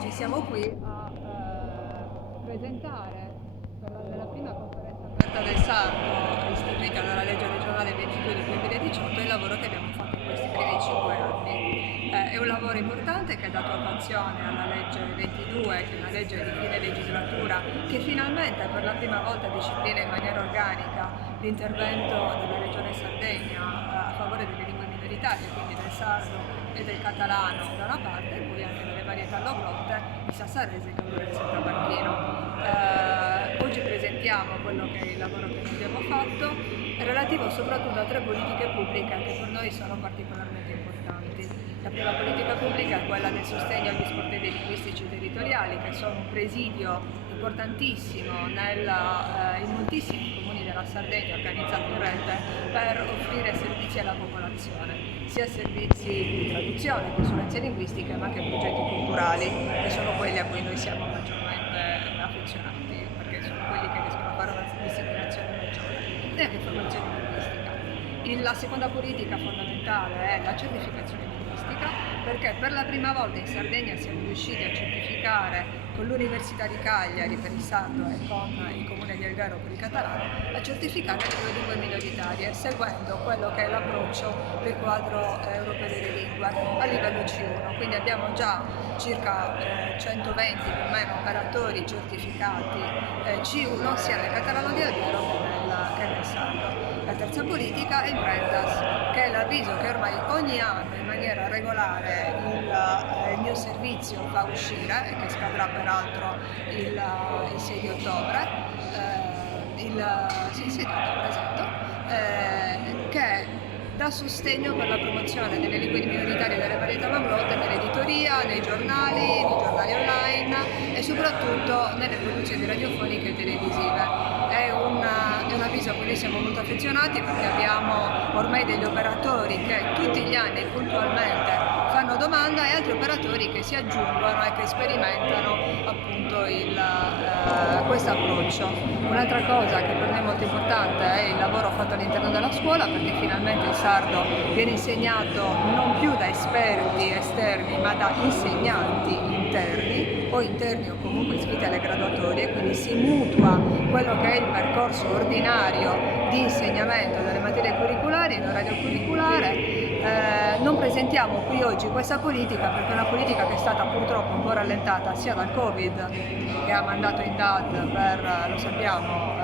oggi siamo qui a presentare nella prima conferenza aperta del Sardo istituita dalla legge regionale 22 del 2018 il lavoro che abbiamo fatto in questi primi 5 anni. È un lavoro importante che ha dato attuazione alla legge 22, che è una legge di fine legislatura che finalmente per la prima volta disciplina in maniera organica l'intervento della regione Sardegna a favore delle lingue minoritarie, quindi del sardo e del catalano da una parte e poi anche delle varietà alloglotte, il sassarese e il camorense tabacchino. Oggi presentiamo quello che è il lavoro che abbiamo fatto, relativo soprattutto a 3 politiche pubbliche che per noi sono particolarmente importanti. La prima politica pubblica è quella del sostegno agli sportelli linguistici territoriali, che sono un presidio importantissimo in moltissimi comuni della Sardegna organizzati in rete per offrire servizi alla popolazione, sia servizi di traduzione, consulenze linguistiche, ma anche progetti culturali, che sono quelli a cui noi siamo maggiormente affezionati, perché sono quelli che riescono a fare una disseminazione maggiore e anche formazione linguistica. La seconda politica fondamentale è la certificazione linguistica, perché per la prima volta in Sardegna siamo riusciti a certificare con l'Università di Cagliari per il sardo e con il Comune di Alghero per il catalano, a certificare le 2 lingue minoritarie, seguendo quello che è l'approccio del quadro europeo delle lingue a livello C1. Quindi abbiamo già circa 120 più o meno operatori certificati C1 sia nel catalano di Alghero che nel sardo. La terza politica è il Brendas, che è l'avviso che ormai ogni anno in maniera regolare il mio servizio fa uscire e che scadrà peraltro il 6 di ottobre, il 6 di ottobre esatto, che dà sostegno per la promozione delle lingue minoritarie e delle varietà alloglotte nell'editoria, nei giornali online e soprattutto nelle produzioni radiofoniche e televisive. È un avviso a cui noi siamo molto affezionati, perché abbiamo ormai degli operatori che tutti gli anni puntualmente fanno domanda e altri operatori che si aggiungono e che sperimentano appunto questo approccio. Un'altra cosa che per me è molto importante è il lavoro fatto all'interno della scuola, perché finalmente il sardo viene insegnato non più da esperti esterni ma da insegnanti interni o interni o comunque iscritti alle graduatorie, quindi si mutua quello che è il percorso ordinario di insegnamento delle materie curriculari in orario curriculare. Non presentiamo qui oggi questa politica perché è una politica che è stata purtroppo un po' rallentata sia dal Covid, che ha mandato in DAD lo sappiamo,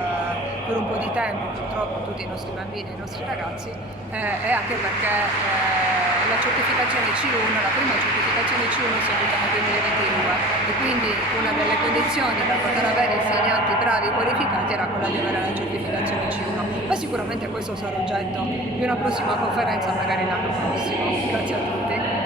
per un po' di tempo purtroppo tutti i nostri bambini e i nostri ragazzi, e anche perché la certificazione C1, la prima certificazione C1 si è avuta nel 2022 e quindi una delle condizioni per poter avere insegnanti bravi e qualificati era quella di avere la certificazione C1, ma sicuramente questo sarà oggetto di una prossima conferenza magari l'anno prossimo. Grazie a tutti.